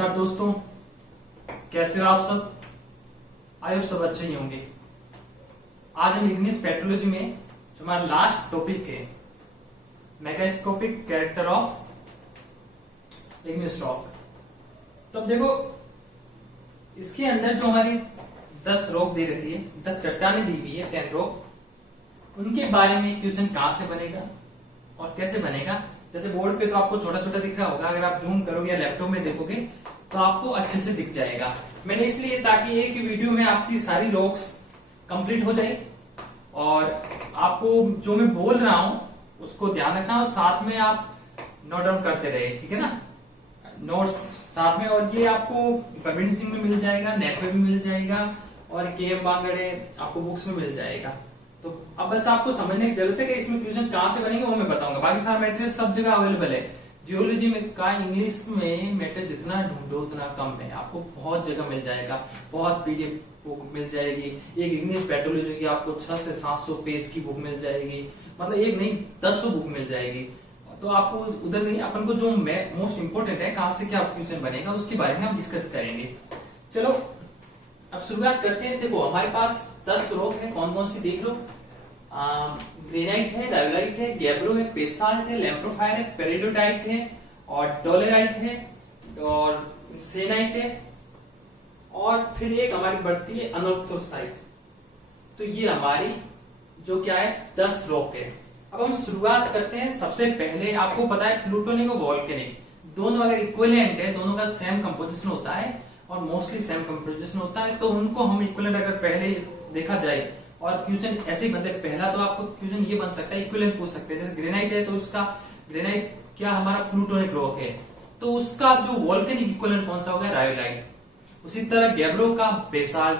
नमस्कार दोस्तों, कैसे हो आप सब। आई होप सब अच्छे ही होंगे। आज हम इंग्लिश पेट्रोलॉजी में जो हमारा लास्ट टॉपिक है, macroscopic character of igneous rock. तो अब देखो, इसके अंदर जो हमारी 10 रॉक दे रखी है, 10 चट्टानें दी हुई है, 10 रॉक, उनके बारे में क्वेश्चन कहां से बनेगा और कैसे बनेगा। जैसे बोर्ड पे तो आपको छोटा छोटा दिख रहा होगा, अगर आप जूम करोगे या लैपटॉप में देखोगे तो आपको अच्छे से दिख जाएगा। मैंने इसलिए ताकि एक ही वीडियो में आपकी सारी रॉक्स कंप्लीट हो जाए और आपको जो मैं बोल रहा हूं उसको ध्यान रखना और साथ में आप नोट डाउन करते रहे, ठीक है ना, नोट्स साथ में। और ये आपको प्रवीण सिंह में मिल जाएगा, नेट में भी मिल जाएगा और KM बांगड़े आपको बुक्स में मिल जाएगा। तो अब बस आपको समझने की जरूरत है कि इसमें क्वेश्चन कहां से बनेंगे वो मैं बताऊंगा। बाकी सारा मटेरियल सब जगह अवेलेबल है। जियोलॉजी में का इंग्लिश में मैटर जितना ढूंढो उतना कम है, आपको बहुत जगह मिल जाएगा, बहुत PDF बुक मिल जाएगी। एक इंग्लिश पेट्रोलॉजी की आपको 600 से 700 पेज की बुक मिल जाएगी, मतलब एक नहीं 10 बुक मिल जाएगी। तो आपको उधर नहीं, अपन को जो मोस्ट इंपोर्टेंट है कहां से क्या क्वेश्चन बनेगा उसके बारे में हम डिस्कस करेंगे। चलो अब शुरुआत करते हैं। देखो हमारे पास 10 रॉक है, कौन कौन सी देख लो। ग्रेनाइट है, रायोलाइट है, गैब्रो है, बेसाल्ट है, लैम्प्रोफायर है, पेरिडोटाइट है और डोलेराइट है और सेनाइट है और फिर एक हमारी बढ़ती है अनोर्थोसाइट। तो ये हमारी जो क्या है 10 रॉक है। अब हम शुरुआत करते हैं। सबसे पहले आपको पता है प्लूटोनिक और वोल्केनिक दोनों अगर इक्विवेलेंट है, दोनों का सेम कंपोजिशन होता है और मोस्टली सेम कंपोजिशन होता है, तो उनको हम इक्विवेलेंट अगर पहले देखा जाए और क्वेश्चन ऐसे ही बनते हैं। पहला तो आपको क्वेश्चन ये बन सकता है, इक्विवेलेंट पूछ सकते हैं। जैसे ग्रेनाइट है तो उसका ग्रेनाइट क्या हमारा प्लूटोनिक रॉक है, तो उसका जो वोल्केनिक इक्विवेलेंट कौन सा होगा, रायोलाइट। उसी तरह गैब्रो का बेसाल्ट।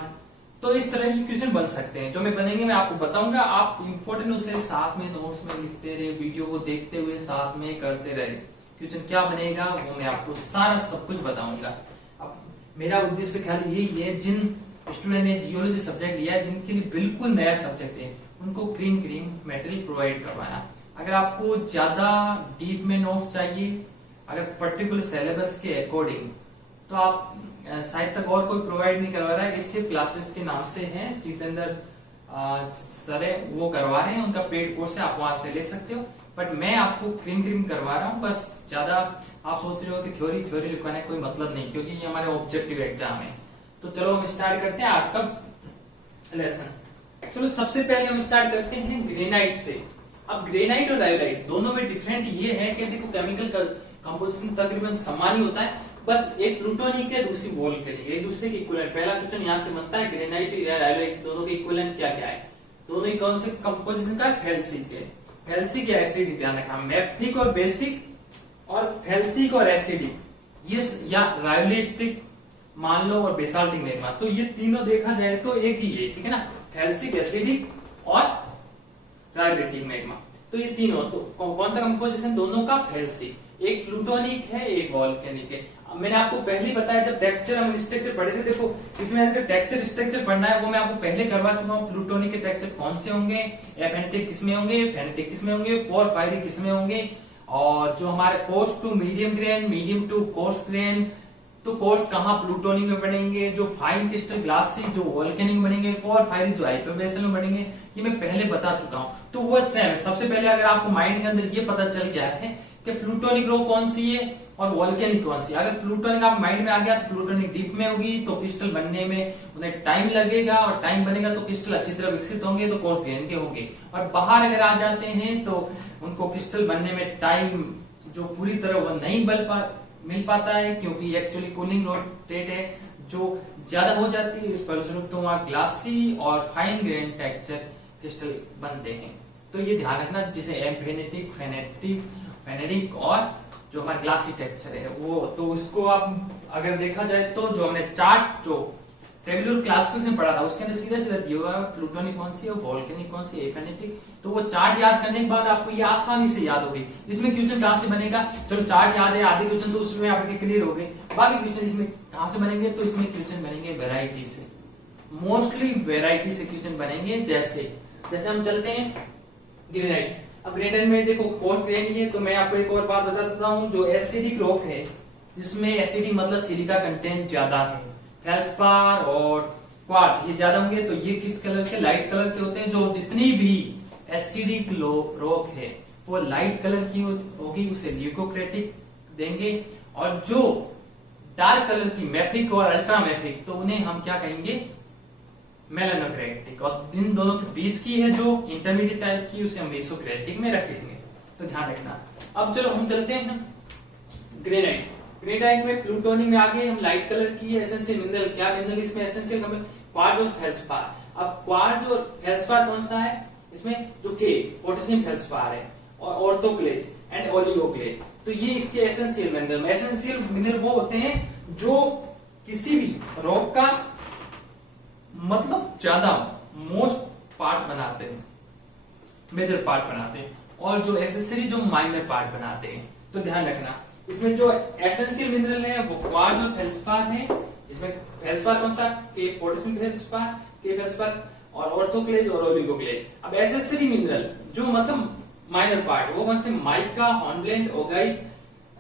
तो इस तरह के क्वेश्चन बन सकते हैं। जो मैं बनेंगे मैं आपको बताऊंगा, आप इंपोर्टेंट उसे साथ में नोट्स में लिखते रहे, वीडियो को देखते हुए साथ में करते रहे। क्वेश्चन क्या बनेगा वो मैं आपको सारा सब कुछ बताऊंगा। अब मेरा उद्देश्य खाली यही है, जिन स्टूडेंट ने जियोलॉजी सब्जेक्ट लिया है, जिनके लिए बिल्कुल नया सब्जेक्ट है, उनको क्रीम मटेरियल प्रोवाइड करवाना। अगर आपको ज्यादा डीप में नोट्स चाहिए, अगर पर्टिकुलर सिलेबस के अकॉर्डिंग, तो आप शायद तक और कोई प्रोवाइड नहीं करवा रहा है। इससे क्लासेस के नाम से हैं, जितेंद्र सर है वो करवा रहे हैं, उनका पेड कोर्स है, आप वहां से ले सकते हो। बट मैं आपको क्रीम करवा रहा हूँ। बस ज्यादा आप सोच रहे हो कि थ्योरी लिखवाने कोई मतलब नहीं, क्योंकि ये हमारे ऑब्जेक्टिव एग्जाम है। तो चलो हम स्टार्ट करते हैं आज का लेसन। चलो सबसे पहले हम स्टार्ट करते हैं ग्रेनाइट से। अब ग्रेनाइट और रायोलाइट दोनों में डिफरेंट ये है कि देखो केमिकल कंपोजिशन तकरीबन समान ही होता है, बस एक प्लूटोनिक है, दूसरी वोल्केनिक है, एक दूसरे के इक्विवेलेंट। पहला क्वेश्चन यहाँ से बनता है, ग्रेनाइट या रायोलाइट दोनों के इक्विवेलेंट क्या क्या है, दोनों ही कौन से कंपोजिशन का, फेल्सिक है। फेल्सिक या एसिडिक ध्यान रखना, मैप्थिक और बेसिक और फेल्सिक और एसिडिक, ये या रायोलाइटिक मान लो और बेसाल्टिक मैग्मा। तो ये तीनों देखा जाए तो एक ही है, ठीक है ना, फेल्सिक, एसिडिक और रायोलाइटिक मैग्मा। तो ये तीनों तो कौन सा कंपोजिशन, दोनों का फेल्सिक। एक प्लूटोनिक है, एक वोल्केनिक है। मैंने आपको पहले ही बताया, जब टेक्सचर हम स्ट्रक्चर पढ़े थे, देखो इसमें अगर टेक्सचर स्ट्रक्चर पढ़ना है वो मैं आपको पहले करवा चुका हूँ। प्लूटोनिक के टेक्सचर कौन से होंगे, एपेनेटिक किसमें होंगे, फेनेटिक किसमें होंगे, पोरफायरिक किसमें होंगे, और जो हमारे coarse to medium grain, medium to coarse grain, तो कोर्स कहाँ प्लूटोनिक में बनेंगे, जो फाइन क्रिस्टल ग्लासी जो वोल्केनिक में बनेंगे, पोरफायरिक जो हाइपरबेसल में बनेंगे, ये मैं पहले बता चुका हूँ। तो वो सेम। सबसे पहले अगर आपको माइंड के अंदर ये पता चल गया है कि प्लूटोनिक रॉक कौन सी है और वोल्केनिक कौन सी, अगर प्लूटोनिक आप माइंड में आ गया तो प्लूटोनिक डीप में होगी, तो क्रिस्टल बनने में उन्हें टाइम लगेगा और टाइम बनेगा तो क्रिस्टल अच्छी तरह विकसित होंगे, तो कोर्स ग्रेन के होंगे। और बाहर अगर आ जाते हैं तो उनको क्रिस्टल बनने में टाइम जो पूरी तरह वो नहीं मिल पाता है, क्योंकि एक्चुअली कूलिंग रेट है जो ज्यादा हो जाती है, इस फलस्वरूप तो वहां ग्लासी और फाइन ग्रेन टेक्सचर क्रिस्टल बनते हैं। तो ये ध्यान रखना, जिसे एम्फेनेटिक, फेनेटिक और जो हमारा ग्लासी टेक्सचर है वो। तो इसको आप अगर देखा जाए तो जो हमने चार्ट जो टेबुलर क्लासिफिकेशन पढ़ा था उसके अंदर सीधा सीधा दिया हुआ है प्लूटोनिक कौन सी है, वोल्केनिक कौन सी, एपेनेटिक। तो वो चार्ट याद करने के बाद आपको ये आसानी से याद होगी। इसमें क्वेश्चन कहां से बनेगा, चलो चार्ट याद है, आधे क्वेश्चन तो उसमें आपके क्लियर हो गए। बाकी क्वेश्चन इसमें कहां से बनेंगे, तो इसमें क्वेश्चन बनेंगे वैरायटी से, मोस्टली वैरायटी से क्वेश्चन बनेंगे। जैसे हम चलते हैं ग्रेनाइट। अब ग्रेनाइट में देखो कोर्स ग्रेन ही है, तो मैं आपको एक और बात बता देता हूँ, जो एसिडिक रॉक है जिसमें एसिडी मतलब सिलिका कंटेंट ज्यादा है। फेल्सपार और क्वार्ट्ज ये ज्यादा होंगे, तो ये किस कलर के? लाइट कलर के होते हैं। जो जितनी भी एसिडिक रॉक है वो लाइट कलर की होगी, उसे ल्यूकोक्रेटिक देंगे। और जो डार्क कलर की मैफिक और अल्ट्रा मैफिक, तो उन्हें हम क्या कहेंगे? मेलानोक्रेटिक। और इन दोनों के बीच की है जो इंटरमीडिएट टाइप की, उसे हम मेसोक्रेटिक में रख लेंगे। तो ध्यान रखना। अब चलो हम चलते हैं ग्रेनाइट। ग्रेनाइट में प्लूटोनियम में आगे हम लाइट कलर की एसेंशियल मिनरल, क्या मिनरल इसमें एसेंशियल? क्वार्ट्ज और फेल्सपार। अब क्वार्ट्ज और फेल्सपार कौन सा है इसमें? जो के पोटेशियम फेल्सपार है, और ऑर्थोक्लेज एंड ओलिगोक्लेज। तो ये इसके एसेंशियल मिनरल। एसेंशियल मिनरल वो होते हैं जो किसी भी रॉक का मतलब ज्यादा मोस्ट पार्ट बनाते हैं, मेजर पार्ट बनाते हैं, और जो एसेसरी जो माइनर पार्ट बनाते हैं। तो ध्यान रखना, इसमें जो एसेंशियल मिनरल है वो क्वार्ट्ज और फेल्सपार है, जिसमें फेल्सपार कौन सा? के पोटेशियम फेल्सपार, के फेल्सपार, और ऑर्थोक्लेज और ओलिगोक्लेज। अब एसेसरी मिनरल जो मतलब माइनर पार्ट, वो कौन से? Mica, hornblende, augite.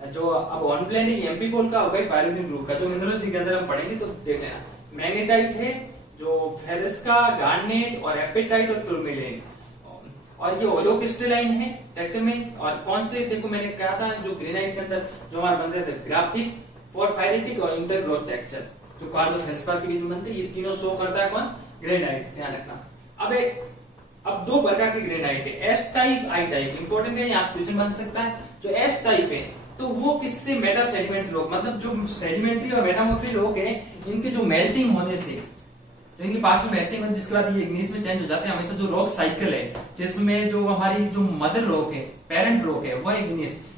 जो अब हॉर्नब्लेंड एम्फीपोल का, ओगाइट पायरोलिन ग्रुप का, जो मिनरोलॉजी के अंदर हम पढ़ेंगे तो देख लेना। मैग्नेटाइट है, जो फेल्सका, गार्नेट और एपेटाइट और टूरमेलिन। और ये होलोक्रिस्टलाइन है टेक्सचर में। और कौन से? देखो मैंने कहा था जो ग्रेनाइट के अंदर जो हमारे बन रहे थे, ग्राफिक, फोरफायरेटिक और इंटरग्रोथ टेक्सचर, जो क्वार्ट्ज और फेल्सपार के बीच में बनते हैं, ये तीनों शो करता है कौन? ग्रेनाइट। ध्यान रखना। अब दो प्रकार के ग्रेनाइट है, S type, I type. Important है, यहाँ क्वेश्चन बन सकता है। जो एस टाइप है तो वो किससे? मेटा सेडिमेंट्री रॉक, मतलब जो सेडिमेंट्री और मेटामॉर्फिक रॉक है, इनके जो मेल्टिंग होने से, तो इनकी पार्शियल मेल्टिंग होने जिसके बाद ये इग्निस में चेंज हो जाते हैं। हमेशा जो रॉक साइकिल है, जिसमें जो हमारी जो मदर रॉक है, पेरेंट रॉक है, वह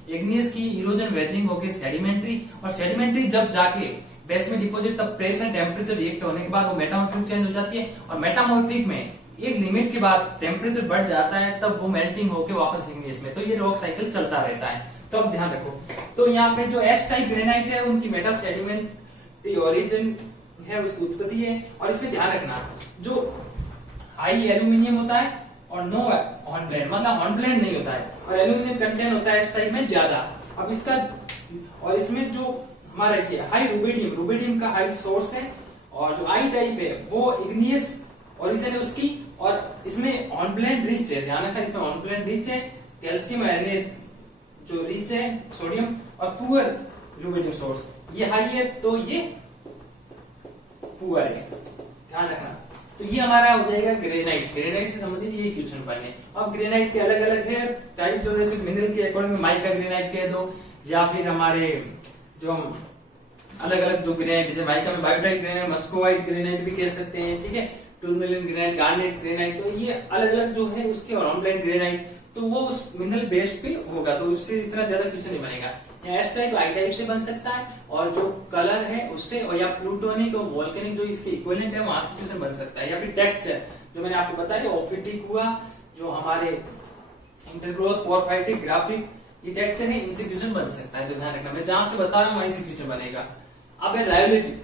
इग्निस की इरोजन वेदरिंग होकर सेडिमेंट्री, और सेडिमेंट्री जब जाके बेस में डिपोजिट, तब प्रेशर टेम्परेचर रिएक्ट होने के बाद वो मेटामॉर्फिक चेंज हो जाती है। और मेटामॉर्फिक में एक लिमिट के बाद टेम्परेचर बढ़ जाता है, तब वो मेल्टिंग होकर वापस इग्निस में, तो ये रॉक साइकिल चलता रहता है। तो अब ध्यान रखो, तो यहाँ पे जो एस टाइप ग्रेनाइट है उनकी मेटा सेडिमेंट्री ओरिजिन है, उसकी उत्पत्ति है। और इसमें ध्यान रखना, जो हाई एल्यूमिनियम होता है और नो हॉर्नब्लेंड, मतलब हॉर्नब्लेंड नहीं होता है, और एल्यूमिनियम कंटेंट होता है इस टाइप में ज्यादा। अब इसका, और इसमें जो हमारा ये हाई रुबिडियम का हाई सोर्स है, और जो आई टाइप है वो इग्नियस ओरिजिन है उसकी, और इसमें हॉर्नब्लेंड रिच है। ध्यान रखना, इसमें हॉर्नब्लेंड रिच है, कैल्शियम जो रिच है, सोडियम, और पुअर रुबिडियम सोर्स, ये हाई है तो ये पुअर है। ध्यान रखना। तो ये हमारा हो जाएगा ग्रेनाइट। ग्रेनाइट से संबंधित ये क्वेश्चन पढ़ने। अब ग्रेनाइट के अलग अलग है टाइप, जो जैसे मिनरल के अकॉर्डिंग माइका ग्रेनाइट कह दो, या फिर हमारे जो हम अलग अलग जो ग्रेनाइट, जैसे माइका में बायोटाइट ग्रेनाइट, मस्कोवाइट ग्रेनाइट भी कह सकते हैं, ठीक है, टूरमेलिन ग्रेनाइट, गार्नेट ग्रेनाइट। तो ये अलग अलग जो है उसके, और ऑनलाइन ग्रेनाइट, तो वो उस मिनरल बेस्ड पे होगा, तो उससे इतना ज्यादा क्वेश्चन नहीं बनेगा। एस टाइप, आई टाइप से बन सकता है, और जो कलर है उससे, और या प्लूटोनिक और वोल्केनिक जो इसके इक्विवेलेंट है वहां से क्वेश्चन बन सकता है। या फिर टेक्सचर, जो मैंने आपको बताया, ऑफिटिक हुआ, जो हमारे इंटरग्रोथ, फोरफाइटिक, ग्राफिक, ये टेक्सचर है, इनसे क्वेश्चन बन सकता है। तो ध्यान रखना, मैं जहां से बता रहा हूँ वहीं से क्वेश्चन बनेगा। अब है रायोलाइट।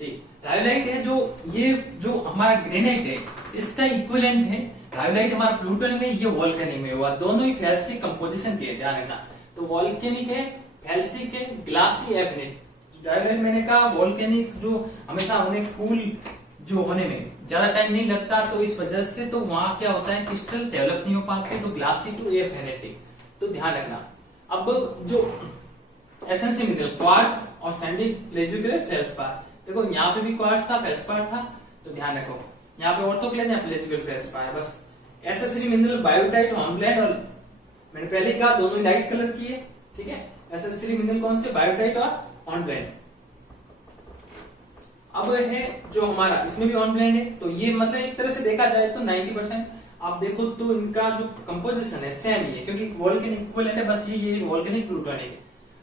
ठीक, रायोलाइट है जो ये जो हमारा ग्रेनाइट है इसका इक्विवेलेंट है। रायोलाइट हमारा प्लूटोनियम में, ये वोल्केनिक में हुआ, दोनों ही फेल्सिक कंपोजिशन के, ध्यान रखना। तो वोल्केनिक है, फेल्सिक है, ग्लासी, एब्रेट। रायोलाइट मैंने कहा वोल्केनिक, जो हमेशा उन्हें कूल जो होने में ज्यादा टाइम नहीं लगता, तो इस वजह से तो वहां क्या होता है, क्रिस्टल डेवलप नहीं हो पाते, तो ग्लासी टू एफेनेटिक। तो ध्यान रखना। अब जो एसेंशियल मिनरल क्वार्ट्ज और सैंडी लेजुकुलर फेल्सपार, देखो यहाँ पे भी क्वार्ट्ज था, फेल्सपार था, तो ध्यान रखो यहाँ पे ऑर्थोक्लेज, यहाँ पे लेजुकुलर फेल्सपार है। बस एसेंशियल मिनरल बायोटाइट, हॉर्नब्लेंड, और मैंने पहले कहा दोनों लाइट कलर की है, ठीक है। एसेंशियल मिनरल कौन से? बायोटाइट और हॉर्नब्लेंड। अब है जो हमारा, इसमें भी हॉर्नब्लेंड है, तो ये मतलब एक तरह से देखा जाए तो 90% आप देखो तो इनका जो कंपोजिशन है सेम ही है, क्योंकि वोल्केनिक इक्विवेलेंट है, बस ये वोल्केनिक प्लूटोनिक है।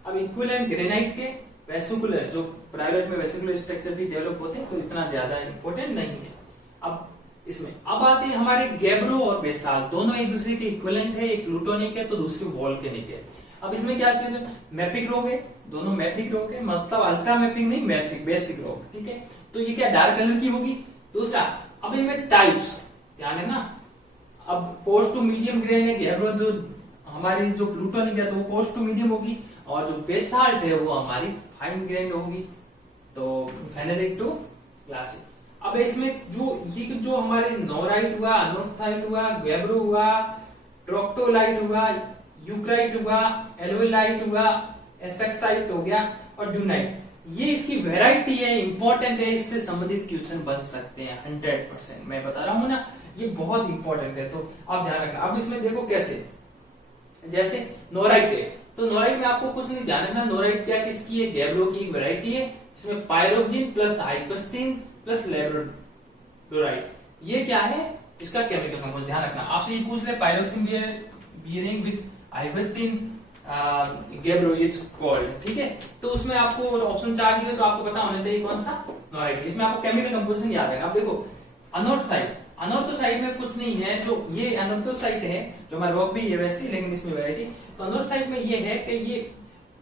अब इक्विवेलेंट ग्रेनाइट के वेसिकुलर, जो प्राइवेट में वेसिकुलर स्ट्रक्चर भी डेवलप होते हैं, तो इतना ज्यादा इंपॉर्टेंट नहीं है। अब इसमें अब आते हैं हमारे गैब्रो और बेसाल, दोनों एक दूसरे के इक्विवेलेंट है, एक प्लूटोनिक है तो दूसरी वोल्केनिक है। अब इसमें क्या किया, मैपिक रॉक है, दोनों मैपिक रॉक है, मतलब अल्ट्रा मैपिक नहीं, मैपिक बेसिक रॉक, ठीक है। तो ये क्या डार्क कलर की होगी। दूसरा, अब इनमें टाइप्स, ध्यान है ना। अब कोर्स टू मीडियम ग्रे है गैब्रो, जो हमारी जो प्लूटोनिक है तो वो कोर्स टू मीडियम होगी, और जो बेसाल्ट है वो हमारी फाइन ग्रेन होगी, तो फेनेरिक टू क्लासिक। अब इसमें जो हमारे नोराइट हुआ, अनोर्थाइट हुआ, गैब्रो हुआ, ट्रोक्टोलाइट हुआ, यूक्राइट हुआ, एल्वेलाइट हुआ, एसेक्साइट हो गया और ड्यूनाइट, ये इसकी वेराइटी है, इंपॉर्टेंट है, इससे संबंधित क्वेश्चन बन सकते हैं 100%। मैं बता रहा हूं ना, ये बहुत इंपॉर्टेंट है, तो आप ध्यान रखना। अब इसमें देखो कैसे, जैसे नोराइट है, तो नोराइट में आपको कुछ नहीं ध्यान रखना, नोराइट क्या किसकी है, गैब्रो की एक वेराइटी है, जिसमें पायरोक्सिन प्लस हाइपस्टीन प्लस लेब्रोडोराइट, ये क्या है, इसका केमिकल कंपाउंड ध्यान रखना। आपसे ये पूछ ले pyroxene bearing with hypersthene gabbro is called, ठीक है। तो उसमें आपको ऑप्शन 4 दिए तो आपको पता होना चाहिए कौन सा, नोराइट। इसमें आपको केमिकल कंपोजिशन याद रखना। अब देखो अनोर्थोसाइट, अनोर्थोसाइट में कुछ नहीं है, जो ये अनोर्थोसाइट है जो हमारा रॉक भी है वैसे, लेकिन इसमें वैरायटी, तो अनोर्थोसाइट में ये है कि ये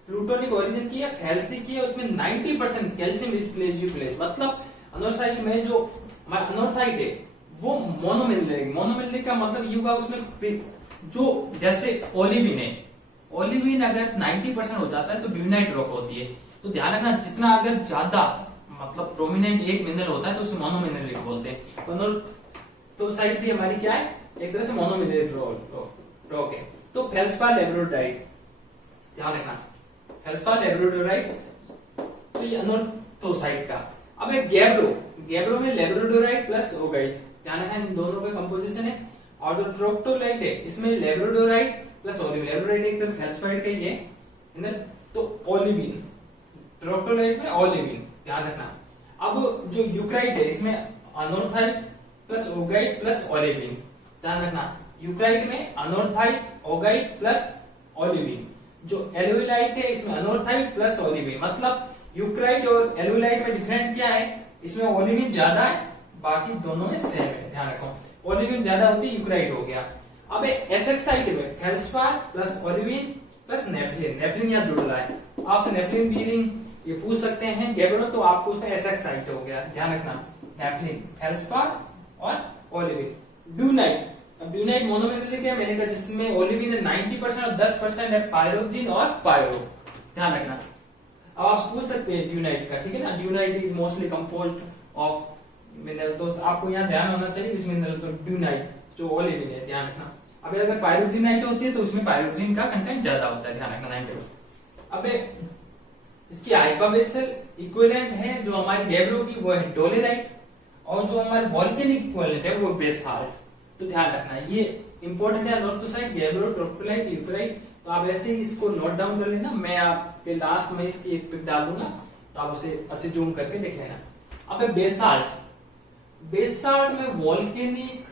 प्लूटोनिक ओरिजिन की है, फैल्सी की है, उसमें 90% कैल्शियम रिच प्लेज, मतलब अनोर्थोसाइट में जो हमारा अनोर्थाइट है वो मोनोमिलेरिक का मतलब ये हुआ, उसमें जो जैसे ओलिविन है, ओलिविन अगर 90% हो जाता है तो ड्यूनाइट रॉक होती है। तो ध्यान रखना, जितना अगर ज्यादा मतलब प्रोमिनेंट एक मिनरल होता है तो उसे मोनोमिनरलिक बोलते हैं। तो साइड भी हमारी क्या है, एक तरह से मोनोमिनरलिक रॉक है। तो फेल्सपार लेब्रोडोराइट, ध्यान रखना, फेल्सपार लेब्रोडोराइट, तो ये अनोर्थोसाइट का। अब एक गैब्रो में लेब्रोडोराइट प्लस ओगाइट, ध्यान रखना इन दोनों का कंपोजिशन है। और जो ट्रोक्टोलाइट है इसमें लेब्रोडोराइट प्लस ओलिविन, लेब्रोडोराइट एक तरफ फेल्सपाइड का ही है, तो ओलिविन, ट्रोक्टोलाइट में ओलिविन, ध्यान रखना। अब जो यूक्राइट है इसमें अनोर्थाइट प्लस ओगाइट प्लस ओलिविन, ध्यान रखना, यूक्राइट में अनोर्थाइट ओगाइट प्लस ओलिविन। जो एल्वेलाइट है इसमें अनोर्थाइट प्लस ओलिविन, मतलब यूक्राइट और एल्वेलाइट में डिफरेंट क्या है, इसमें ओलिविन ज्यादा है, बाकी दोनों में सेम है, ध्यान रखो, ओलिविन ज्यादा होती है, यूक्राइट हो गया। अब एसेक्साइट में फेल्सपार प्लस ओलिविन प्लस नेफ्लिन यहाँ जुड़ रहा है, आपसे नेफ्लिन बीरिंग ये पूछ सकते हैं गैब्रो, तो आपको उसमें एसेक्साइट हो गया, ध्यान रखना, नेफ्लिन, फेल्सपार और ओलिविन। ड्यूनाइट, अब ड्यूनाइट मोनोमिनरलिक है, मैंने कहा जिसमें ओलिविन है 90% और 10% है पायरोक्सिन और पायरो, ध्यान रखना। अब आप पूछ सकते हैं ड्यूनाइट का, ठीक है ना, dunite is mostly composed of mineral, तो आपको यहाँ ध्यान होना चाहिए इस मिनरल, तो ड्यूनाइट जो ओलिविन है, ध्यान रखना। अब अगर पायरोक्सिनाइट होती है तो उसमें पायरोक्सिन का कंटेंट ज्यादा होता है, ध्यान रखना 90%। अब इसकी हाइपाबेसल इक्विवेलेंट है जो हमारी गैब्रो की वो है डोलेराइट, और जो हमारे वोल्केनिक इक्विवेलेंट है वो बेसाल्ट, तो ध्यान रखना ये इंपॉर्टेंट है। अनोर्थोसाइट, गैब्रो, ट्रोक्टोलाइट, यूक्राइट, तो आप ऐसे ही इसको नोट डाउन कर लेना, मैं आपके लास्ट में इसकी एक पिक डाल दूंगा तो आप उसे अच्छे जूम करके देख लेना। अब बेसाल्ट, बेसाल्ट में वोल्केनिक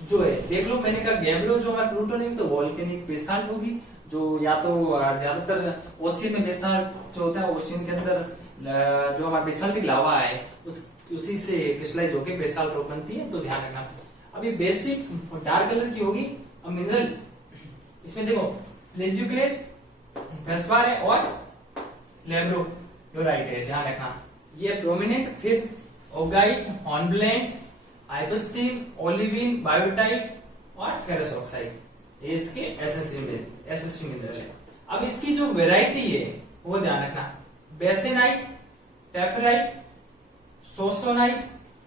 जो है, देख लो मैंने कहा गैब्रो जो हमारा प्लूटोनिक, तो वोल्केनिक बेसाल्ट होगी, जो या तो ज्यादातर ओशियन में बेसाल्ट जो होता है, ओशियन के अंदर जो हमारा बेसाल्टिक लावा है उसी से क्रिस्टलाइज होकर बेसाल्ट रॉक बनती है, तो ध्यान रखना। अब ये बेसिक डार्क कलर की होगी। अब मिनरल इसमें देखो प्लेजियोक्लेट, फेल्सपार है और लेब्रोडोराइट है, ध्यान रखना ये प्रोमिनेंट। फिर ओगाइट, हॉर्नब्लेंड, हाइपस्टीन, ओलिविन, बायोटाइट और फेरस ऑक्साइड, ये इसके एसएससी मिनरल है। अब इसकी जो वेराइटी है वो ध्यान रखना, बेसेनाइट, टेफराइट, सोसोनाइट,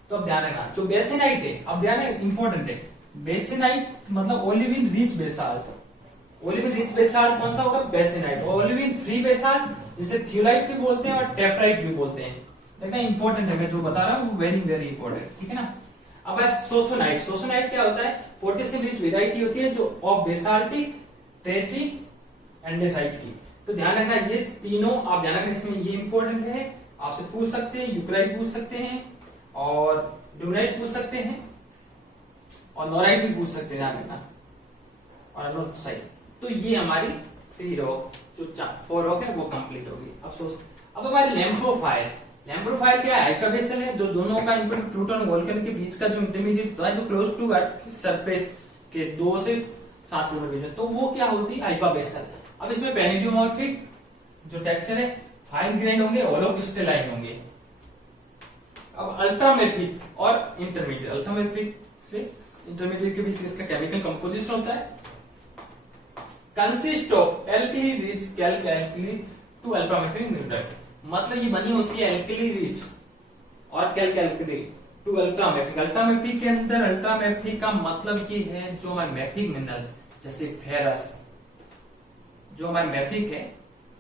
तो अब ध्यान रखना जो बेसेनाइट है, अब ध्यान इंपॉर्टेंट है, बेसेनाइट मतलब olivine rich basalt, olivine rich basalt कौन सा होगा, बेसेनाइट। ओलिविन फ्री बेसाल्ट जिसे थियोलाइट भी बोलते हैं और टेफराइट भी बोलते हैं, देखना इंपॉर्टेंट है, मैं जो बता रहा हूँ वेरी वेरी इंपॉर्टेंट, ठीक है ना। अब सोसोनाइट, सोसोनाइट क्या होता है, पोटेशियम रिच वेराइटी होती है जो ऑफ बेसाल्टिक, ट्रेची, एंडेसाइट की, तो ध्यान रखना ये तीनों आप ध्यान रखना, इसमें ये इंपॉर्टेंट है, आपसे पूछ सकते हैं, यूक्राइट पूछ सकते हैं और ड्यूनाइट पूछ सकते हैं और नोराइट भी पूछ सकते हैं, ध्यान रखना, और अनोर्थोसाइट। तो ये हमारी 3 रॉक जो 4 रॉक है वो कंप्लीट होगी। अब हमारे लैम्प्रोफाइल, लैम्प्रोफाइल क्या है, हाइपरबेसल है, जो दोनों का इनपुट प्लूटोन वोल्केन के बीच का जो इंटरमीडिएट है जो क्लोज टू अर्थ की सरफेस के 2 से 7 किलोमीटर, तो वो क्या होती है, हाइपरबेसल। अब इसमें पेनिडियोमॉर्फिक जो टेक्सचर है, फाइन ग्रेन होंगे, होलोक्रिस्टलाइन होंगे। अब अल्ट्रामेफिक और इंटरमीडिएट, अल्ट्रामेफिक से इंटरमीडिएट के बीच इसका केमिकल कंपोजिशन होता है consist of alkali rich calcalkali to ultramafic nucleotide. मतलब ये बनी होती है एल्कली रिच और कैल्कली टू अल्ट्रामेफिक। अल्ट्रामेफिक के अंदर अल्ट्रामेफिक का मतलब ये है जो हमारे मैफिक मिनरल जैसे फेरस, जो हमारे मैफिक है,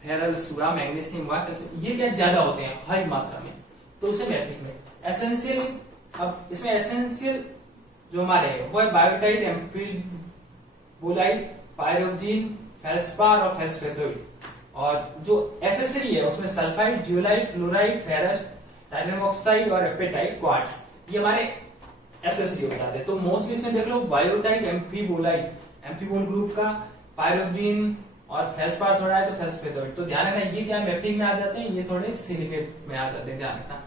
फेरस हुआ, मैग्नीशियम हुआ, ये क्या ज्यादा होते हैं हाई मात्रा में, तो उसे मैफिक में। एसेंशियल, अब इसमें एसेंशियल जो हमारे है वो है बायोटाइट, एम्फीबोलाइट, पायरोक्सिन, फेल्सपार और फेल्सफेटोइड। और जो एसेसरी है उसमें sulphide, zeolite, fluoride, ferrous, titanium oxide और एपेटाइट, क्वार्ट्ज, ये हमारे एसेसरी हो जाते हैं। तो मोस्टली इसमें देख लो बायोटाइट, एम्फीबोलाइट, एम्फीबोल ग्रुप का, पायरोक्सिन और फेल्सपार थोड़ा है तो फेल्सफेटोइड। तो ध्यान रखना ये क्या मैपिंग में आ जाते हैं, ये थोड़े सिलिकेट में आ जाते हैं, ध्यान रखना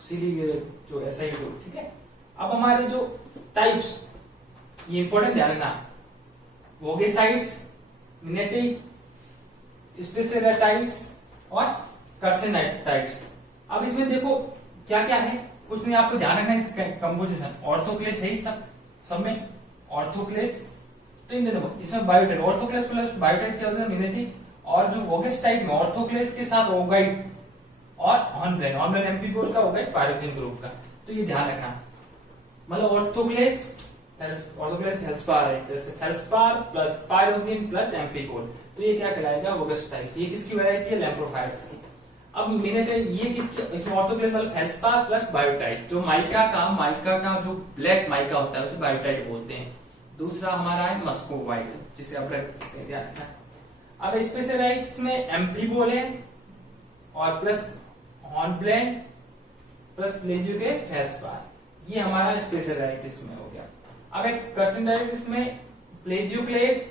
सिलिकेट जो एसआई ग्रुप, ठीक है। अब हमारे जो टाइप्स, ये इंपॉर्टेंट ध्यान रखना, वोगेसाइड्स, मिनेटिक, स्पेसियोटाइड्स और कर्सेनाइटाइड्स। अब इसमें देखो क्या क्या है, कुछ नहीं, आपको ध्यान रखना है कंपोजिशन। ऑर्थोक्लेज है सब में ऑर्थोक्लेज, तो इन दोनों इसमें बायोटाइट, ऑर्थोक्लेज प्लस बायोटाइट क्या होता है मिनेटिक, और जो वोगेसाइड में ऑर्थोक्लेज के साथ ओगाइट और हॉर्नब्लेन एम्फीबोल का ओगाइट पायरोक्सिन ग्रुप का। तो ये ध्यान रखना, मतलब ऑर्थोक्लेज फेल्सपार है, जैसे feldspar plus pyroxene plus amphibole, तो ये क्या कहलाएगा वोगेसाइड्स। ये किसकी वैरायटी है, लैम्प्रोफाइट्स की। अब मिनेटाइट ये किसकी, इसमें ऑर्थोक्लेज मतलब फेल्सपार प्लस बायोटाइट, जो माइका का जो ब्लैक माइका होता है उसे बायोटाइट बोलते हैं। दूसरा हमारा है मस्कोवाइट, जिसे अब ध्यान रखना। अब स्पेशलाइट्स में एम्फीबोल है और प्लस हॉर्नब्लेन प्लस प्लेजियोके फेल्सपार, ये हमारा स्पेशलाइटिस में हो गया। अब एक कर्सेनाइटिस में प्लेजियोक्लेज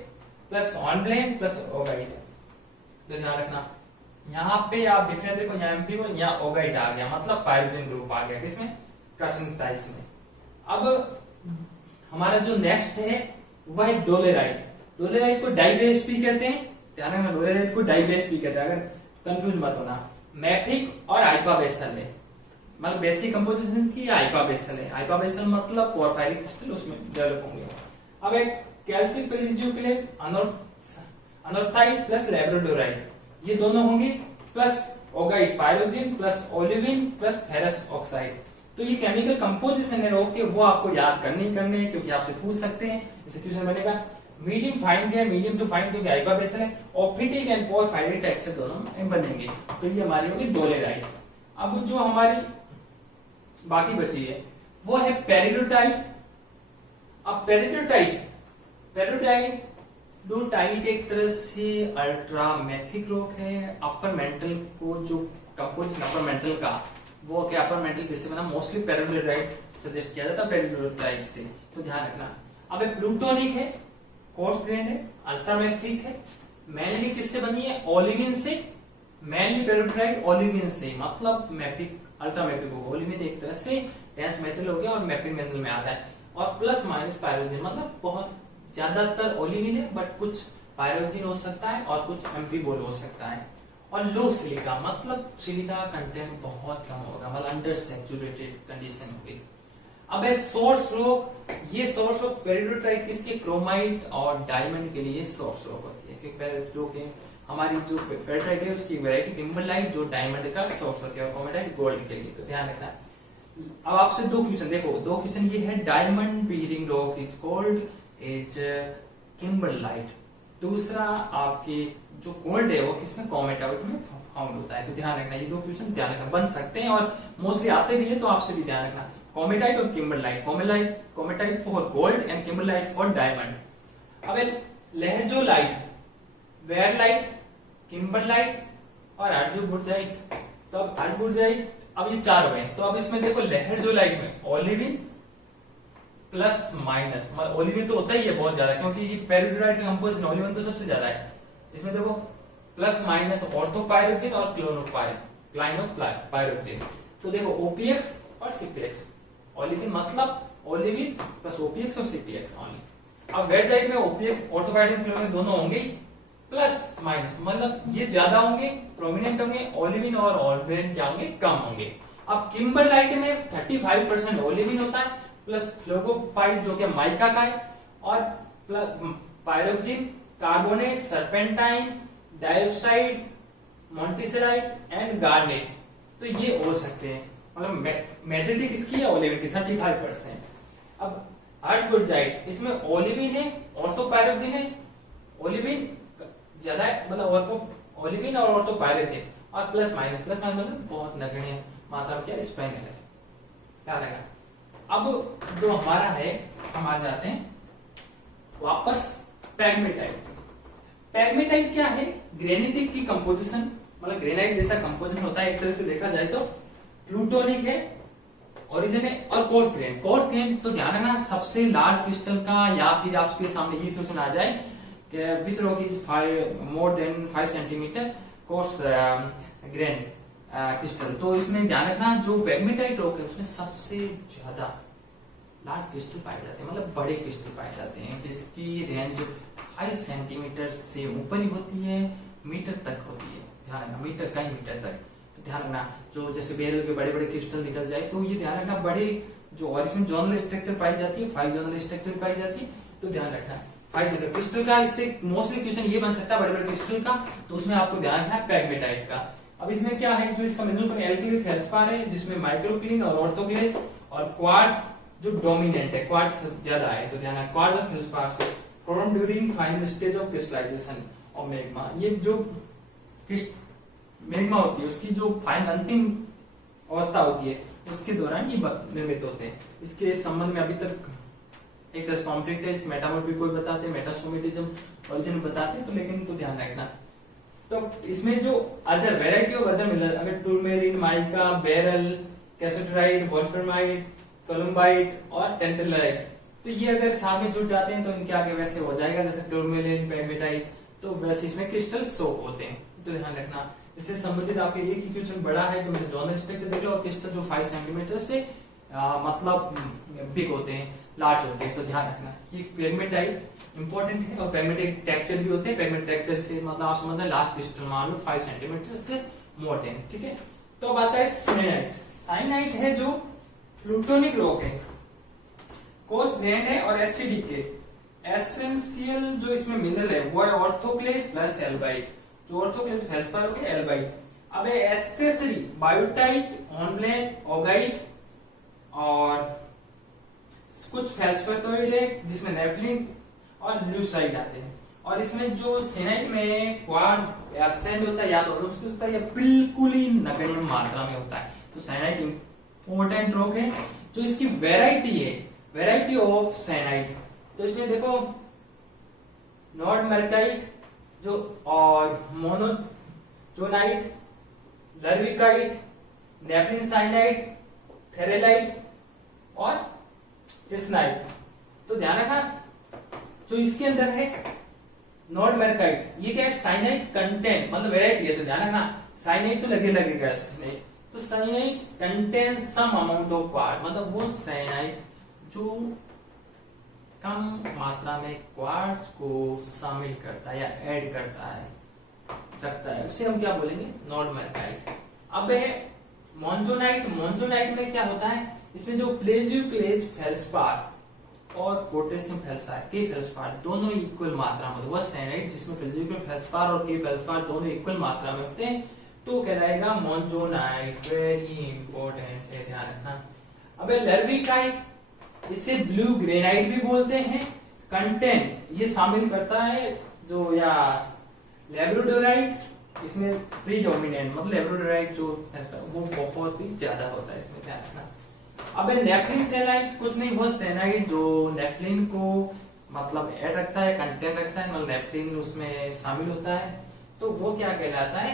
प्लस हॉर्नब्लेन प्लस ओगाइट। तो ध्यान रखना यहाँ पे आप डिफरेंस देखो, यहाँ एम्फीबोल, यहाँ ओगाइट आ गया, मतलब पायरोक्सिन ग्रुप आ गया किसमें, कर्सेनाइटिस में। अब हमारा जो नेक्स्ट है वह है डोलेराइट। डोलेराइट को डाइबेस भी कहते हैं, ध्यान रखना डोलेराइट को डाइबेस भी कहते हैं, अगर कंफ्यूज मत होना। मैफिक और हाइपाबेसल है, मतलब बेसिक कंपोजिशन की हाइपाबेसल है। हाइपाबेसल मतलब पोरफायरिक क्रिस्टल उसमें डेवलप होंगे। अब एक calcium plagioclase, anorthite plus labradorite, ये दोनों होंगे, plus augite, pyroxene plus olivine plus ferrous oxide. तो ये केमिकल कंपोजिशन है रोग के, वो आपको याद करने हैं क्योंकि आपसे पूछ सकते हैं, इसे क्वेश्चन बनेगा। मीडियम फाइन है, मीडियम टू फाइन क्योंकि हाइपाबेसल है, ऑप्टिक एंड पोरफायरिक टेक्सचर दोनों बनेंगे। तो ये हमारी होगी डोलेराइट। अब जो हमारी बाकी बची है वो है पेरिडोटाइट। अब पेरिडोटाइट डोटाइट एक तरह से अल्ट्रामेफिक रोग है। अपर मेंटल को जो कंपोजिशन अपर मेंटल का, वो क्या अपर मेंटल किससे बना, मोस्टली पेरिडोटाइट सजेस्ट किया जाता है पेरिडोटाइट से, तो ध्यान रखना। अब प्लूटोनिक है, कोर्स ग्रेन है, अल्ट्रामेफिक है, मेनली किससे बनी है, ओलिविन से, मेनली पेरिडोटाइट ओलिविन से, मतलब मैफिक अल्ट्रामेफिक होगा। ओलिविन एक तरह से डेंस मेटल हो गया और मैफिक मेटल में आता है, और प्लस माइनस पायरोक्सिन, मतलब बहुत ज्यादातर ओलिविन है बट कुछ पायरोक्सिन हो सकता है और कुछ एम्फीबोल हो सकता है। और लो सिलिका, मतलब सिलिका कंटेंट बहुत कम होगा, मतलब अंडर सैचुरेटेड कंडीशन होगी। अब है सोर्स रोग, ये सोर्स ऑफ पेरिडोटाइट किसके, क्रोमाइट और डायमंड के लिए सोर्स रोग होती है, क्योंकि जो कि हमारी जो पेरिडोटाइट है उसकी वैरायटी किम्बरलाइट जो डायमंड का सोर्स होती है, और क्रोमेटाइट गोल्ड के लिए, तो ध्यान रखना। अब आपसे दो क्वेश्चन देखो, दो क्वेश्चन ये है, डायमंड बीडिंग रोग इज कॉल्ड एज किम्बरलाइट, दूसरा आपके जो गोल्ड है वो किसमें, क्रोमेटाइट में फाउंड होता है। तो ध्यान रखना, ये दो क्वेश्चन ध्यान रखना, बन सकते हैं और मोस्टली आते भी है, तो आपसे भी ध्यान रखना। क्रोमेटाइट और kimberlite, chromitite for gold and kimberlite for diamond. अब लहरजोलाइट, वेयरलाइट, किम्बरलाइट और अर्जुबुर्जाइट। तो अब अर्जुबुर्जाइट, अब ये चार हुए, तो अब इसमें देखो लहरजोलाइट में ओलिविन प्लस माइनस, मतलब ओलिविन तो होता ही है बहुत ज्यादा, क्योंकि ये पेरिडोटाइट का कंपोजिशन ओलिविन तो सबसे ज्यादा है। इसमें देखो प्लस माइनस ऑर्थोपायरोक्सिन और क्लाइनोपायरोक्सिन। तो देखो ओपीएक्स और सीपीएक्स, ओलिविन मतलब ओलिविन प्लस ओपीएक्स और सीपीएक्स ओनली। अब वेयरजाइट में ओपीएक्स ऑर्थोपायरोक्सिन दोनों होंगे प्लस माइनस, मतलब ये ज्यादा होंगे, प्रोमिनेंट होंगे, ओलिविन और ऑल्ब्रेन क्या होंगे, कम होंगे। अब किम्बरलाइट में 35% ओलिविन होता है प्लस फ्लोगोपाइट जो कि माइका का है, और plus pyroxene carbonate, serpentine, dioxide, monticellite and garnet. तो ये हो सकते हैं, मतलब मेजॉरिटी किसकी है, ओलिविन की 35%। अब अर्टगुरजाइट, इसमें ओलिविन है, ऑर्थोपायरोक्सिन है, ओलिविन ज्यादा है, मतलब ओलिविन और ऑर्थोपायरोक्सिन, और प्लस माइनस मतलब बहुत नगण्य मात्रा में क्या स्पेनिल है, क्या लगा। अब जो हमारा है, हम आ जाते हैं वापस पैग्मेटाइट। पैग्मेटाइट क्या है, ग्रेनिटिक की कंपोजिशन, मतलब ग्रेनाइट जैसा कंपोजिशन होता है एक तरह से देखा जाए तो। प्लूटोनिक है, ओरिजिन है, और कोर्स ग्रेन। कोर्स ग्रेन तो ध्यान रखना सबसे लार्ज क्रिस्टल का, या फिर आपके सामने ये क्वेश्चन आ जाए कि which rock is more than 5 centimetre coarse grain crystal. तो इसमें ध्यान रखना जो पैग्मेटाइट रॉक है उसमें सबसे ज्यादा लार्ज क्रिस्टल पाए जाते हैं, मतलब बड़े क्रिस्टल पाए जाते हैं, जिसकी रेंज 5 सेंटीमीटर से ऊपर ही होती है, मीटर तक होती है। ध्यान रखना मीटर, कई मीटर तक। तो ध्यान रखना जो जैसे बेरल के बड़े बड़े क्रिस्टल निकल जाए तो ये ध्यान रखना बड़े जो, और इसमें जोनल स्ट्रक्चर पाई जाती है, 5 जोनल स्ट्रक्चर पाई जाती है। तो ध्यान रखना 5 सेंटीमीटर क्रिस्टल का, इससे मोस्टली क्वेश्चन ये बन सकता है बड़े बड़े क्रिस्टल का, तो उसमें आपको ध्यान रखना है पैग्मेटाइट का। अब इसमें क्या है, जो इसका मिनरल एल्कली फेल्सपार है, जिसमें माइक्रोक्लीन और ऑर्थोक्लेज और क्वार्ट्ज जो डोमिनेंट है, क्वार्ट्ज ज्यादा है, तो ध्यान रखना क्वार्ट्ज और फेल्सपार से form during final stage of crystallization of magma. ये जो मैग्मा होती है उसकी जो फाइनल अंतिम अवस्था होती है उसके दौरान ये निर्मित होते हैं। इसके संबंध में अभी तक एक तरह कॉम्प्लेक्ट है, मेटामॉर्फिक कोई बताते हैं, मेटासोमेटिज्म ओरिजिन बताते हैं, तो लेकिन तो ध्यान रखना। तो इसमें जो other variety of other mineral, अगर टूरमेरिन, माइका, बेरल, कैसेटराइट, वोल्फ्रामाइट, कोलम्बाइट और टेंटलाइट, तो ये अगर साथ में जुड़ जाते हैं तो इनके आगे वैसे हो जाएगा जैसे टूरमेरिन, पैग्मेटाइट, तो वैसे इसमें क्रिस्टल शो होते हैं। तो ध्यान रखना इससे संबंधित आपके एक ही क्वेश्चन बड़ा है तो मेरे जोनल स्ट्रक्चर देख लो, और क्रिस्टल जो 5 सेंटीमीटर से मतलब बिग होते हैं, लार्ज होते हैं। तो ध्यान रखना ये पैग्मेटाइट इंपॉर्टेंट है, और पैग्मेटाइट टेक्सचर भी होते हैं। पैग्मेटाइट टेक्सचर से मतलब आप समझ लार्ज क्रिस्टल मान लो 5 सेंटीमीटर से मोर देन, ठीक है। तो अब आता है साइनाइट। साइनाइट है जो प्लूटोनिक रॉक है, कोर्स ग्रेन है और एसिडिक है। एसेंशियल जो इसमें मिनरल है वो है ऑर्थोक्लेज प्लस एल्बाइट, जो ऑर्थोक्लेज फेल्सपार हो गया, एल्बाइट। अब एसेसरी बायोटाइट, हॉर्नब्लेंड, ऑगाइट और कुछ फेल्सपैथोइड है जिसमें नेफ्लिन और ल्यूसाइड आते हैं। और इसमें जो सेनाइट में क्वार्ट एब्सेंट होता है या तो अनुपस्थित होता है या बिल्कुल ही नगण्य मात्रा में होता है। तो साइनाइट इंपॉर्टेंट रॉक है। जो इसकी वेराइटी है, वेराइटी ऑफ साइनाइट, तो इसमें देखो नॉर्डमर्काइट जो और मोनोजोनाइट, लर्विकाइट, नेपलिन साइनाइट, थेरेलाइट और क्रिस्नाइट। तो ध्यान रखना जो इसके अंदर है नॉर्डमर्काइट, ये क्या है, साइनाइट कंटेंट मतलब वेराइटी है। तो ध्यान रखना साइनाइट तो लगेगा इसमें, तो syenite contain some amount of quartz, मतलब वो साइनाइट जो कम मात्रा में क्वार्ट्ज को शामिल करता है या ऐड करता है, रखता है, उसे हम क्या बोलेंगे, नॉर्डमर्काइट। अब है मोन्जोनाइट। मोन्जोनाइट में क्या होता है, इसमें जो प्लेजियोक्लेज फेल्सपार और पोटेशियम फेल्साइड, के फेल्सपार दोनों इक्वल मात्रा में, वह साइनाइड जिसमें प्लेजियोक्लेज फेल्सपार और के फेल्सपार दोनों इक्वल मात्रा में होते हैं तो कहलाएगा मोन्जोनाइट। वेरी इंपॉर्टेंट है, ध्यान रखना। अब लर्विकाइट, इसे ब्लू ग्रेनाइट भी बोलते हैं। कंटेंट ये शामिल करता है जो या लेब्रोडोराइट, इसमें प्रीडोमिनेंट मतलब लेब्रोडोराइट जो वो बहुत ही ज्यादा होता है, इसमें ध्यान रखना। अब नेफ्लिन सेनाइट कुछ नहीं, वो सेनाइट जो नेफ्लिन को मतलब ऐड रखता है, कंटेंट रखता है, मतलब नेफ्लिन उसमें शामिल होता है, तो वो क्या कहलाता है,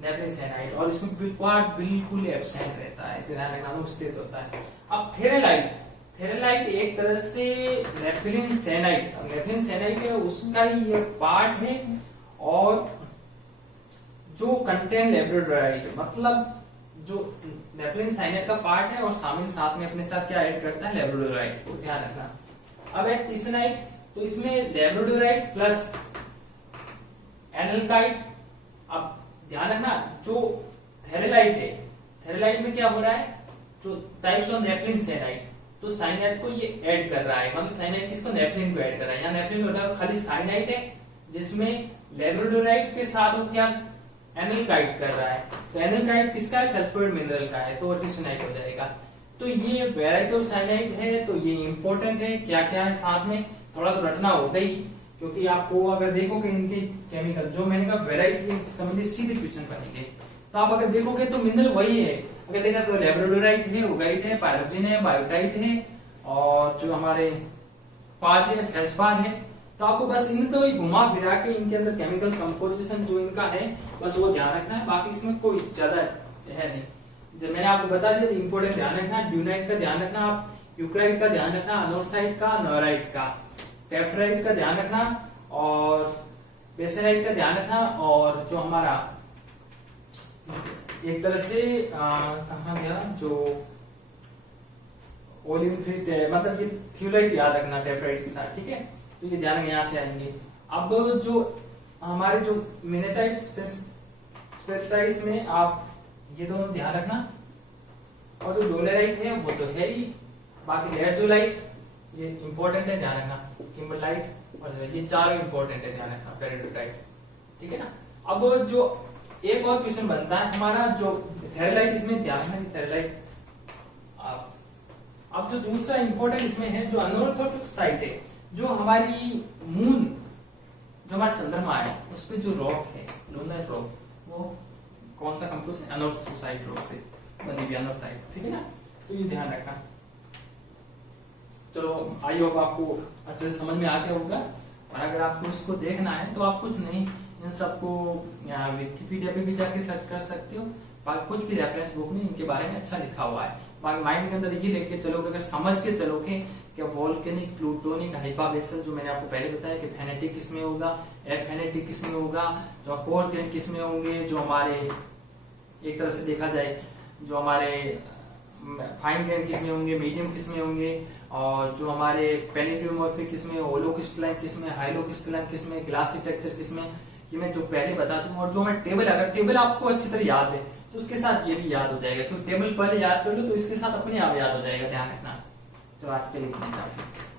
नेफ्लिन सेनाइट। और इसमें बिल्कुल एब्सेंट रहता है, ध्यान रखना, अनुपस्थित होता है। अब थेरेलाइट, थेरेलाइट एक तरह से नेफ्लिन सेनाइट, नेफ्लिन सेनाइट है उसका ही एक पार्ट है, और जो कंटेन लेब्रोडोराइट मतलब जो नेफ्लिन साइनाइड का पार्ट है और शामिल साथ में अपने साथ क्या ऐड करता है, लेब्रोडोराइट, को ध्यान रखना। अब है टिसनाइट, तो इसमें लेब्रोडोराइट प्लस एनाल्काइट। अब ध्यान रखना जो थेरेलाइट है, थेरेलाइट में क्या हो रहा है, जो टाइप्स ऑफ नेफ्लिन साइनाइड, तो साइनाइड को ये ऐड कर रहा है, मतलब साइनाइड किसको, नेफ्लिन को ऐड कर रहा है। यहाँ नेफ्लिन होता है खाली साइनाइड है जिसमें लेब्रोडोराइट के साथ वो क्या एनिलकाइट कर रहा है, तो एनिलकाइट किसका है, फेल्सपोइड मिनरल का है, तो टिसनाइट हो जाएगा। तो ये वैरायटी ऑफ साइनाइड है, तो ये इंपॉर्टेंट है, क्या क्या है साथ में थोड़ा तो रटना होगा ही, क्योंकि आपको अगर देखोगे इनके केमिकल जो मैंने कहा वैरायटी से संबंधित सीधे क्वेश्चन बनेंगे, तो आप अगर देखोगे तो मिनरल वही है। अगर देखा तो लेब्रोडोराइट है, उगाइट है, पायरोक्सिन है, बायोटाइट है, और जो हमारे क्वार्ज है, फेल्सपार है। तो आपको बस इनको ही घुमा फिरा के इनके अंदर केमिकल कंपोजिशन जो इनका है बस वो ध्यान रखना है, बाकी इसमें कोई ज्यादा है नहीं। जब मैंने आपको बता दिया इंपोर्टेंट ध्यान रखना, ड्यूनाइट का ध्यान रखना, आप यूक्राइट का ध्यान रखना, अनोसाइट का, नोराइट का, टेफ्राइट का ध्यान रखना, और बेसेराइट का ध्यान रखना, और जो हमारा एक तरह से कहा गया जो ओलिविन मतलब ये थ्योलाइट याद रखना टेफ्राइट के साथ, ठीक है। तो ये ध्यान यहाँ से आएंगे। अब जो हमारे जो मिनेटाइट्स स्पेक्टाइट्स में आप ये दोनों ध्यान रखना, और जो डोलेराइट है वो तो है ही, बाकी लेटजोलाइट ये इंपॉर्टेंट है, ध्यान रखना, किम्बरलाइट, और ये चारों इंपॉर्टेंट है, ध्यान रखना, पेरिडोटाइट, ठीक है ना। अब जो एक और क्वेश्चन बनता है हमारा जो थेरेलाइट, इसमें ध्यान रखना थेरेलाइट। अब जो दूसरा इंपॉर्टेंट इसमें है जो अनऑर्थोडॉक्स साइट है, जो हमारी मून, जो हमारा चंद्रमा है उस पे जो रॉक है, लूनर रॉक, वो कौन सा कंपोज है, अनऑर्थोसाइट रॉक से बनी हुई अनऑर्थोसाइट, ठीक है ना। तो ये ध्यान रखना। चलो आई होप आपको अच्छे से समझ में आ गया होगा, और अगर आपको इसको देखना है तो आप कुछ नहीं, इन सबको विकिपीडिया पे भी जाके सर्च कर सकते हो, बाकी कुछ भी रेफरेंस बुक में इनके बारे में अच्छा लिखा हुआ है। बाकी माइंड के अंदर ये लेके चलोगे, अगर समझ के चलोगे कि वोल्केनिक, प्लूटोनिक, हाइपाबेसल जो मैंने आपको पहले बताया कि फेनेटिक किसमें होगा, एफेनेटिक किसमें होगा, जो कोर्स ग्रेन किसमें होंगे, जो हमारे एक तरह से देखा जाए जो हमारे फाइन ग्रेन किसमें होंगे, मीडियम किसमें होंगे, और जो हमारे पेनिट्यूमोर्फिक किसमें, ओलोक्रिस्टलाइन किसमें, हाइलोक्रिस्टलाइन किसमें, ग्लासी टेक्सचर किसमें, ये मैं जो पहले बता चुका हूं। और जो मैं टेबल, अगर टेबल आपको अच्छी तरह याद है तो उसके साथ ये भी याद हो जाएगा, क्योंकि टेबल पहले याद कर लो तो इसके साथ अपने आप याद हो जाएगा, ध्यान रखना। तो आज के लिए इतना काफी।